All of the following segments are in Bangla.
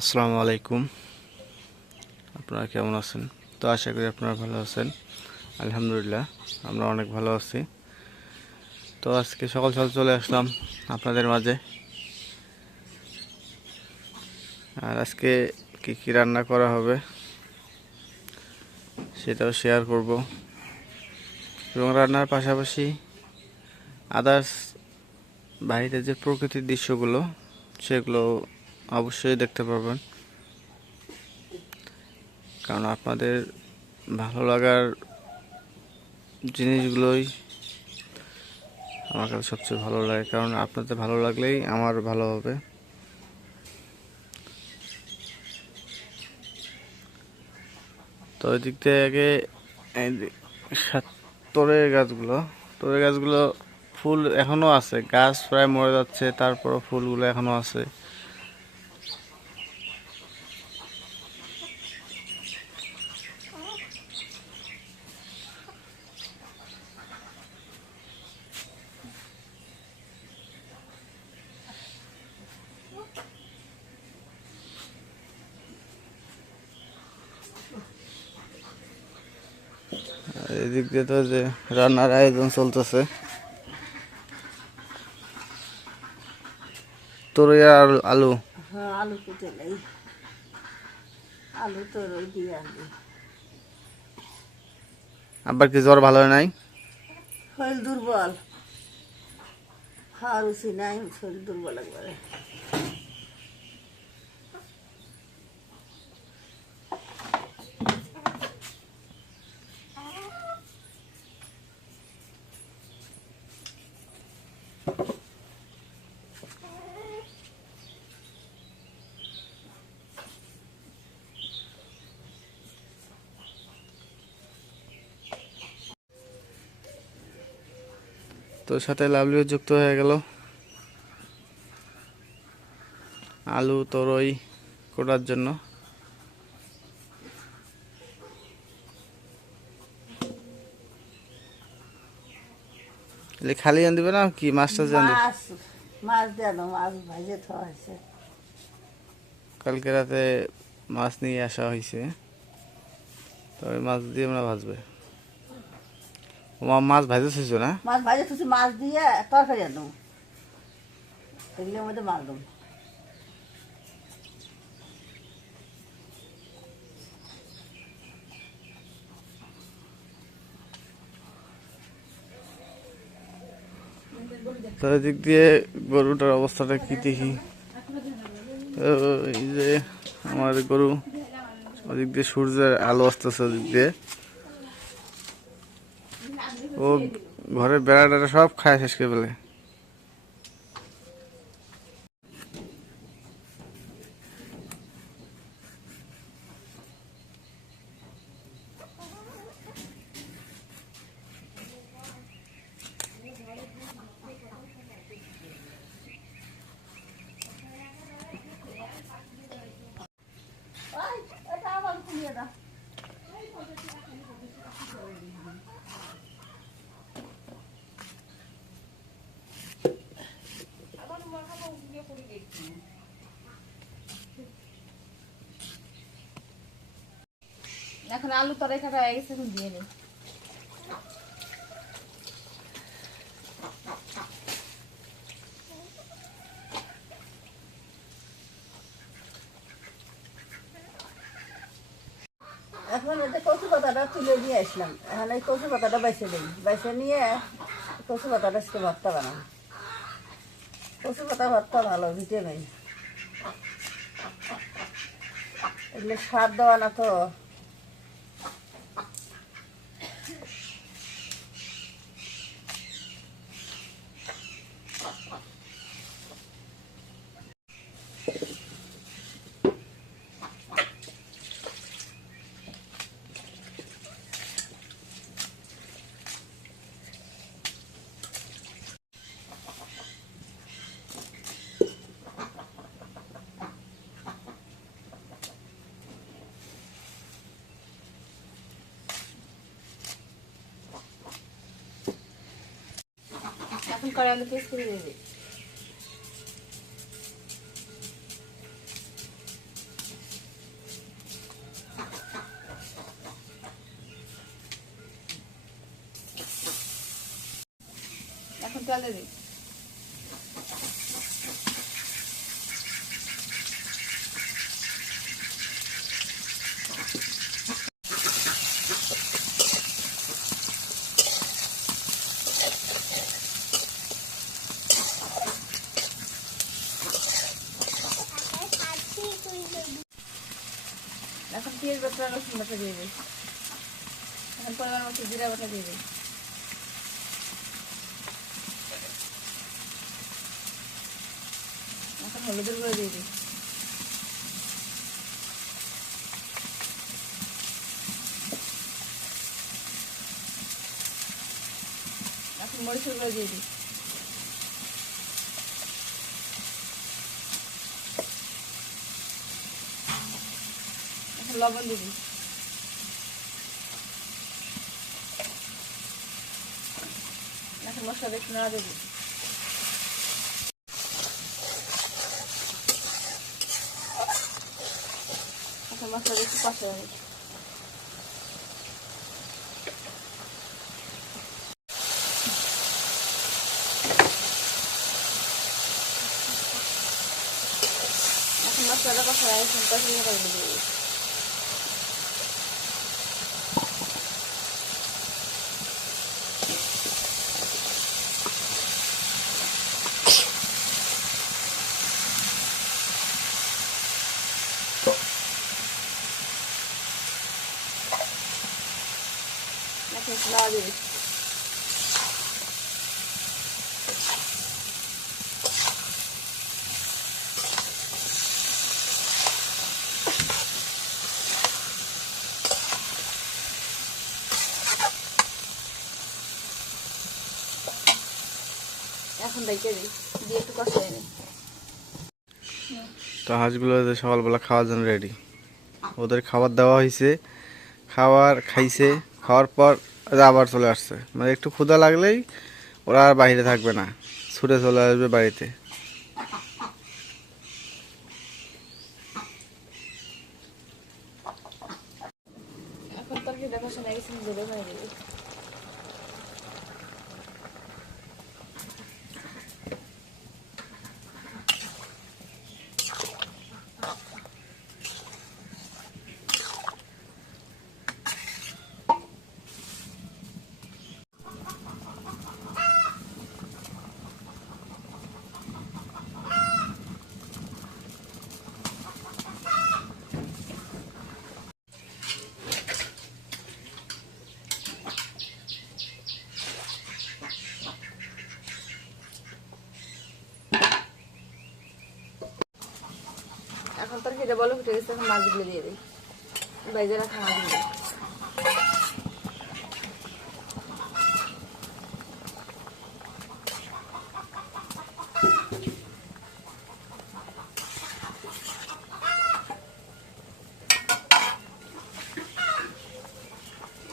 আসসালামু আলাইকুম। আপনারা কেমন আছেন? তো আশা করি আপনারা ভালো আছেন। আলহামদুলিল্লাহ, আমরা অনেক ভালো আছি। তো আজকে সকাল সকাল চলে আসলাম আপনাদের মাঝে। আর আজকে কি কি রান্না করা হবে, সেটাও শেয়ার করব। এবং রান্নার পাশাপাশি আদার্স বাইরে যে প্রকৃতির দৃশ্যগুলো, সেগুলো অবশ্যই দেখতে পারবেন। কারণ আপনাদের ভালো লাগার জিনিসগুলোই আমার কাছে সবচেয়ে ভালো লাগে। কারণ আপনাদের ভালো লাগলেই আমার ভালো হবে। তো ওই দিক থেকে সাত- তোরের গাছগুলো তোরের গাছগুলো ফুল এখনও আছে। গাছ প্রায় মরে যাচ্ছে, তারপরও ফুলগুলো এখনও আছে। এদিক দিয়ে তো যে রান্নার আয়োজন চলতেছে। তোরই আর আলু হ্যাঁ আলু কেটে নেই। আলু দিয়ে আবার কি জ্বর ভালো হয় নাই? শরীর দুর্বল। খাওয়ার নাই শরীর দুর্বল একবারে। তোর সাথে লাভলিও যুক্ত হয়ে গেল। আলু তরই কোটার জন্য। খালি আন দিবে না কি? মাছটা জান দিবে? মাছ মাছ দেন মাছ ভাজে হয়েছে। কালকে রাতে মাছ নিয়ে আসা হয়েছে। তো ওই মাছ দিয়ে আমরা ভাজবে। মাছ ভাজে শেষ না? মাছ ভাজে তুই মাছ দিয়ে তরকারি আনো এগুলোর মধ্যে মাছ দেবো। তো এদিক দিয়ে গরুটার অবস্থাটা কি দেখি? এই যে আমার গরু ওদিক দিয়ে সূর্যের আলো আসতেছে ওদিক দিয়ে। ও ঘরের বেড়া সব খায় শেষ করে ফেলে। এখন আলু তরকারি হয়ে গেছে, এখন দিয়ে নে এখন এটা কচু পাতাটা তুলে দিয়ে আসলাম। এখন এই কচু পাতাটা বেছে দিই বেছে নিয়ে কচু পাতাটা আজকে ভর্তা কচু পাতা ভর্তা ভালো, ভিটামিন। এগুলো সার দেওয়া না তো। এখন কড়াই মধ্যে করে দেবে। এখন তেল দেবে। পেঁয়াজ বাটা রসুন বাটা দিয়ে দিই। এখন পরিমাণ মতো জিরা বাটা দিয়ে দিই। এখন হলুদের গুঁড়ো দিয়ে দিই। এখন মরিচের গুঁড়ো দিয়ে দিই। লবণ দিয়ে দিই এখন মশলা একটু নাড়া দিয়ে দিই এখন মশলা একটু কষা হবে এখন মশলাটা কষা হয় এখন কষা করে দিয়ে দিই এখন একটু নাড়া দিয়ে দিই তো হাঁসগুলো সকালবেলা খাওয়ার জন্য রেডি ওদের খাবার দেওয়া হয়েছে খাবার খাইছে, খাওয়ার পর আবার চলে আসছে। মানে একটু ক্ষুধা লাগলেই ওরা আর বাইরে থাকবে না, ছুটে চলে আসবে বাড়িতে। এখন তরকারি দেখা শোনা তরকারিটা বলো ফুটে গেছে এখন মাছগুলো দিয়ে দিই। বাইজে রাখা মাছগুলো।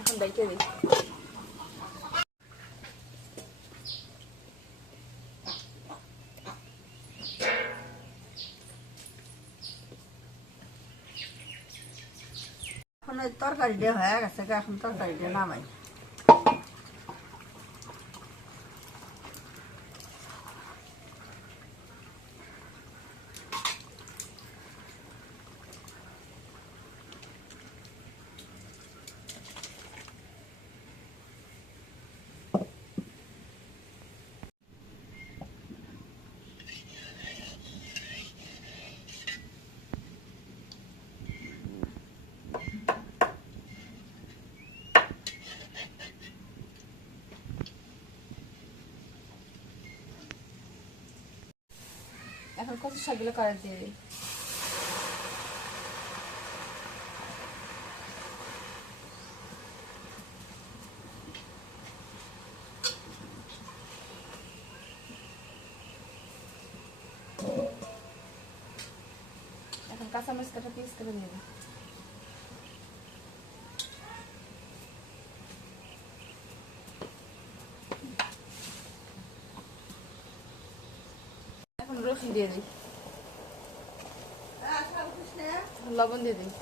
এখন দেখে দিই এখন ওই তরকারি দিয়ে হয়ে গেছে এখন তরকারি দিয়ে নামাই এখন কত শাকগুলো কারেন্ট দিয়ে দিই? এখন কাঁচামরিচ কাটা পিস করে দিয়ে দিই এখন রসুন দিয়ে দিই এখন লবণ দিয়ে দিই।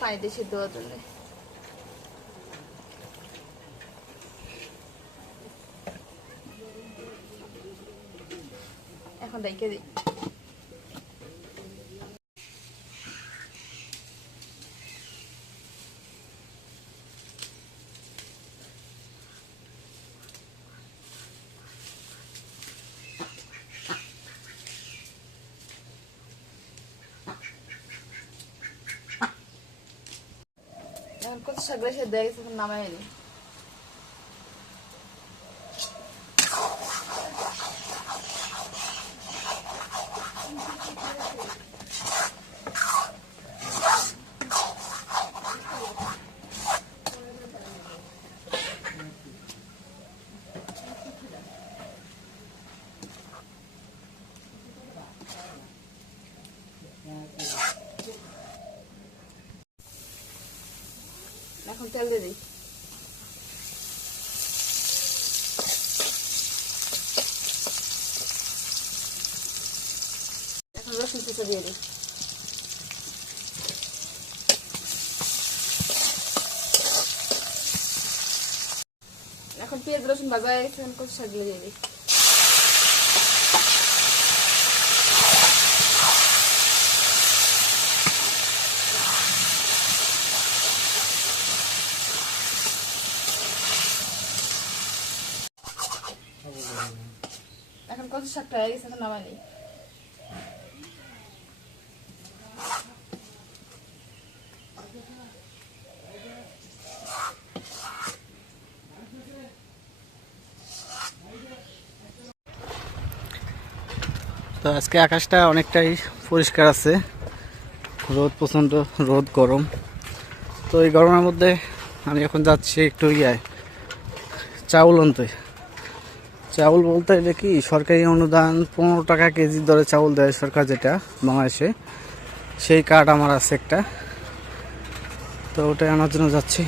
পানি দিয়ে সিদ্ধ হওয়ার জন্য। এখন রেখে দিই। এখন কত শাকগুলো সেদ্ধ হয়ে গেছে এখন তেল দিয়ে দিই। এখন রসুন কুচো দিয়ে দিই। এখন পেঁয়াজ রসুন ভাজা হয়ে এখন কচু দিয়ে দিই এখন কত তো আজকে আকাশটা অনেকটাই পরিষ্কার আছে। রোদ প্রচণ্ড, রোদ গরম। তো এই গরমের মধ্যে আমি এখন যাচ্ছি একটু ইয়ায়, চাউল আনতে। চাউল বলতে এটা কি? সরকারি অনুদান পনেরো টাকা কেজি দরে চাউল দেয় সরকার যেটা বাংলাদেশে। সেই কার্ড আমার আছে একটা। তো ওটাই আনার জন্য যাচ্ছি।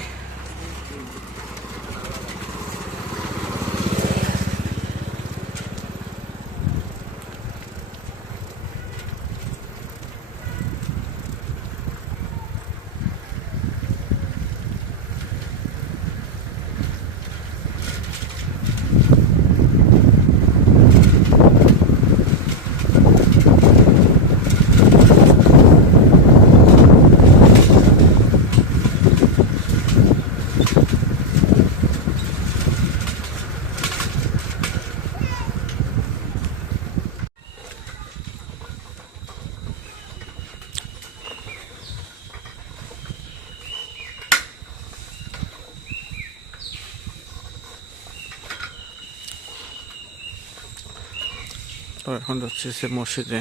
তো এখন যাচ্ছি সে মসজিদে।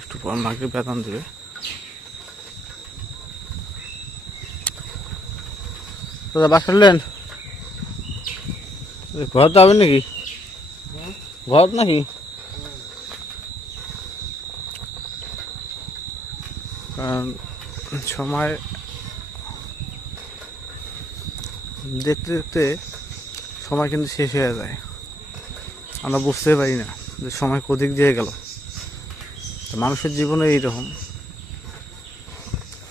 একটু পর মাকে বেতন দেবে। দাদা, বাস করলেন ঘর যাবেন নাকি? ঘর নাকি? কারণ সময় দেখতে দেখতে সময় কিন্তু শেষ হয়ে যায়। আমরা বুঝতে পারি না। যে সময় কদিক দিয়ে গেল। মানুষের জীবনে এইরকম।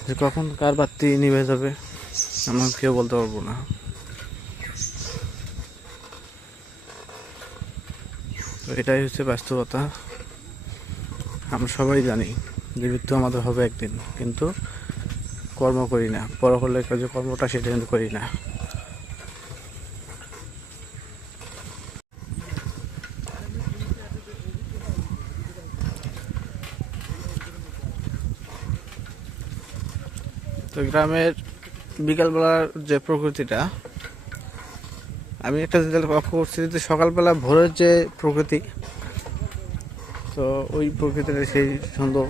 যে কখন কার বাতি নিভে যাবে আমরা কেউ বলতে পারব না। তো এটাই হচ্ছে বাস্তবতা। আমরা সবাই জানি যে মৃত্যু আমাদের হবে একদিন, কিন্তু কর্ম করি না। বড় হলে যে কর্মটা সেটা কিন্তু করি না। তো গ্রামের বিকালবেলার যে প্রকৃতিটা, আমি একটা জিনিস লক্ষ্য করছি যে সকালবেলা ভোরের যে প্রকৃতি, তো ওই প্রকৃতিটা সেই সুন্দর।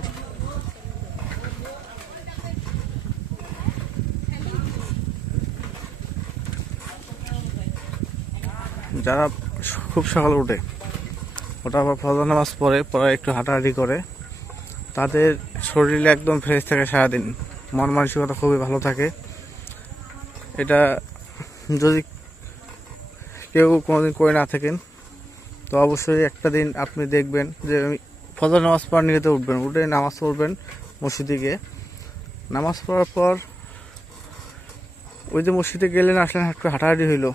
যারা খুব সকালে ওঠে ওটা আবার ফজর নামাজ পড়ে পরে একটু হাঁটাহাঁটি করে, তাদের শরীরে একদম ফ্রেশ থাকে সারাদিন। মন মানসিকতা খুবই ভালো থাকে। এটা যদি কেউ কোনোদিন করে না থাকেন, তো অবশ্যই একটা দিন আপনি দেখবেন যে আমি ফজর নামাজ পড়ার নিয়েতে উঠবেন, উঠে নামাজ পড়বেন মসজিদে গিয়ে। নামাজ পড়ার পর ওই যে মসজিদে গেলেন, আসলেন, একটু হাঁটাহাঁটি হইল।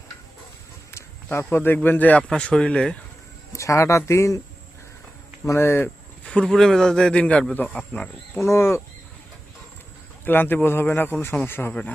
তারপর দেখবেন যে আপনার শরীরে সারাটা দিন মানে ফুরফুরে মেজাজে দিন কাটবে তো আপনার। কোনো ক্লান্তি বোধ হবে না কোনো সমস্যা হবে না।